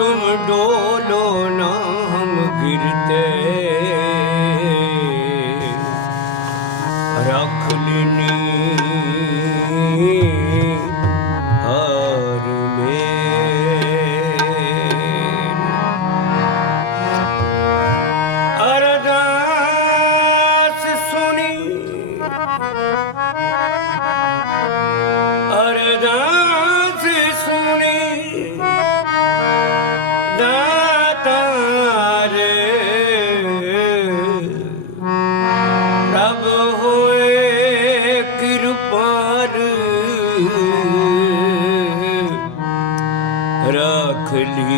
Dolo ना हम गिरते que.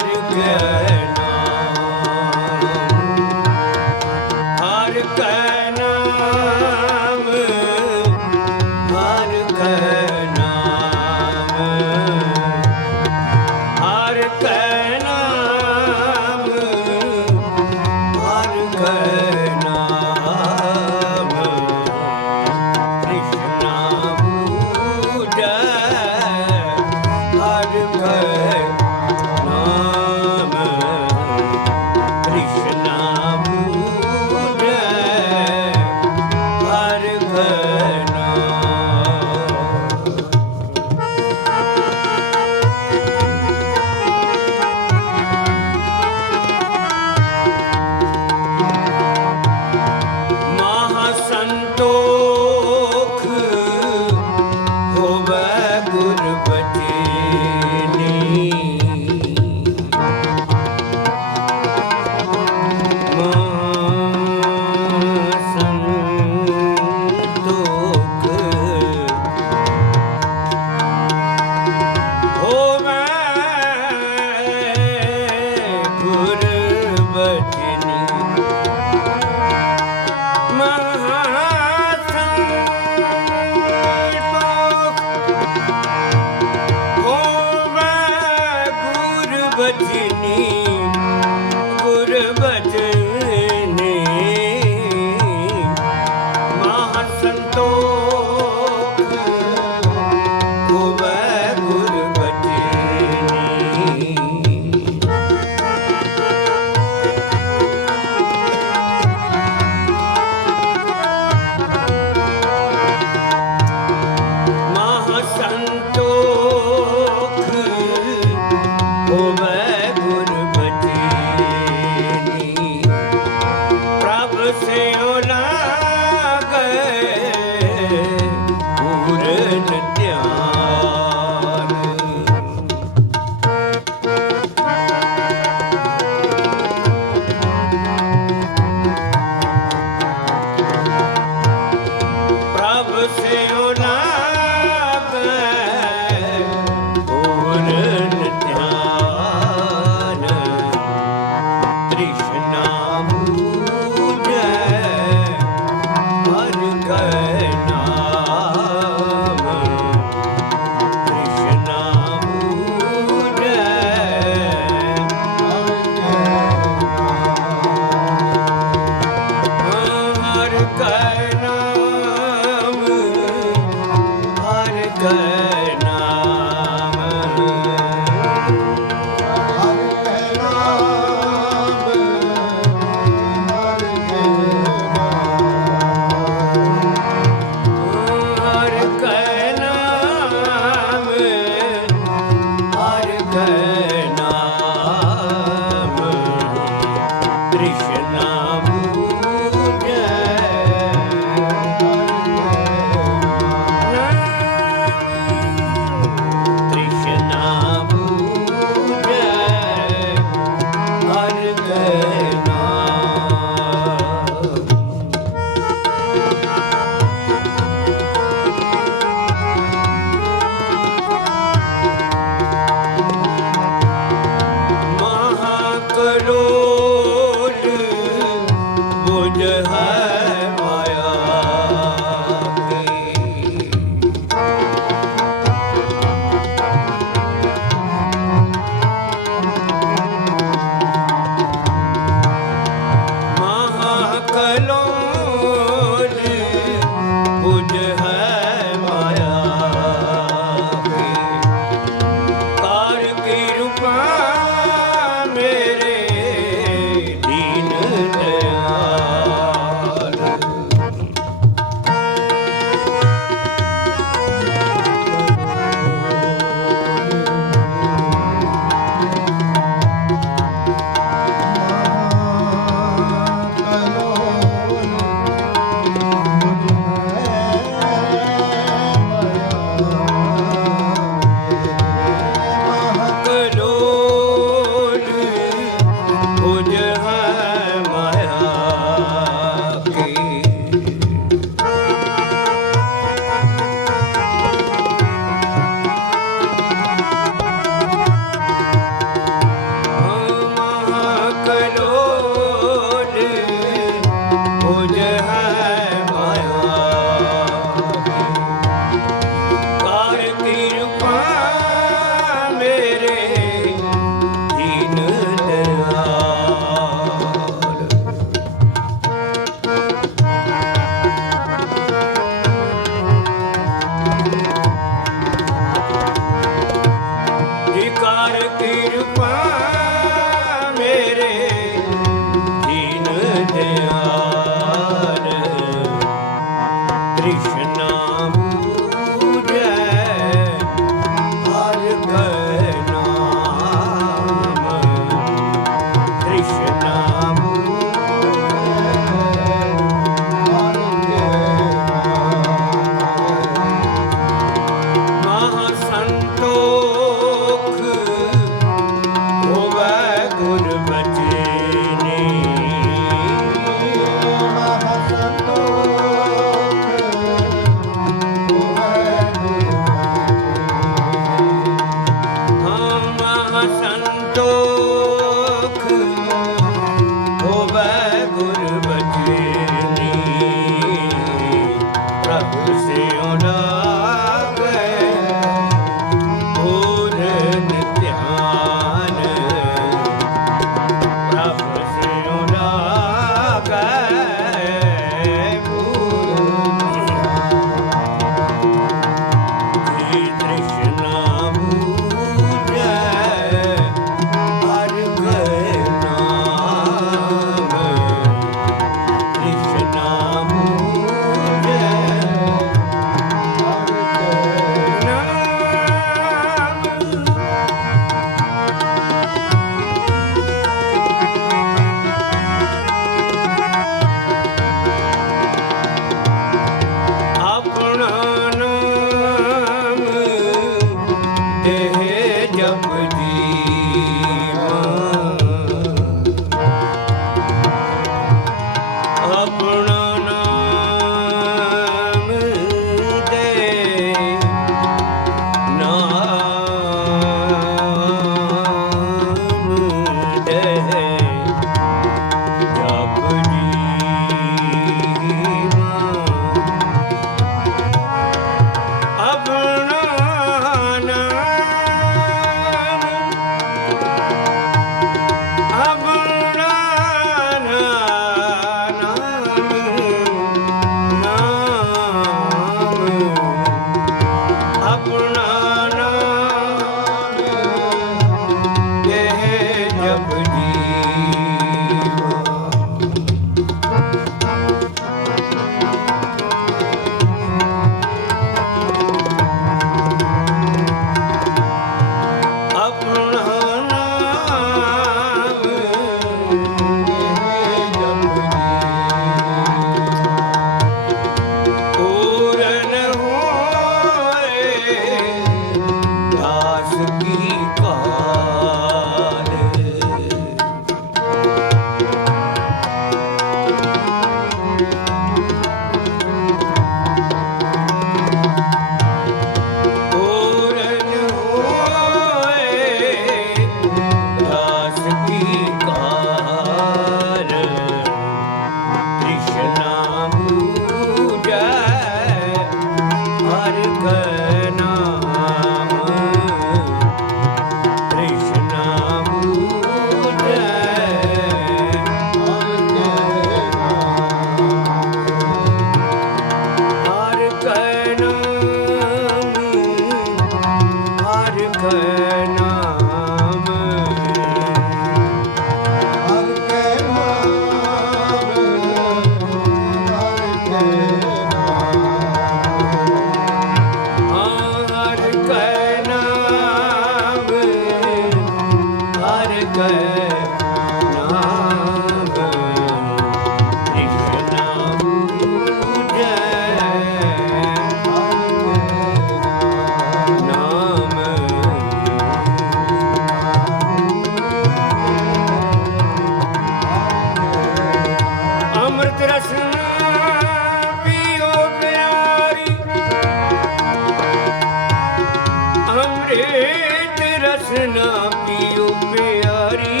ਅੰਮ੍ਰਿਤ ਰਸਨਾ ਪੀਓ ਪਿਆਰੀ।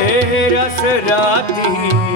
ਇਹ ਰਸ ਰਾਤੀ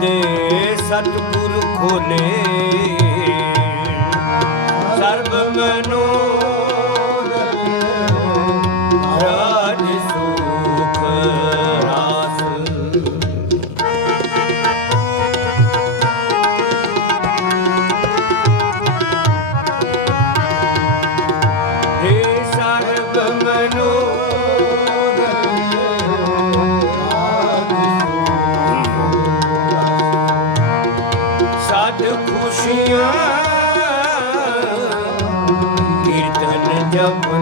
ਪਰਦੇ ਸਤਿਗੁਰ ਖੋਲੇ। ਸਰਬ ਮਨੋ yamuna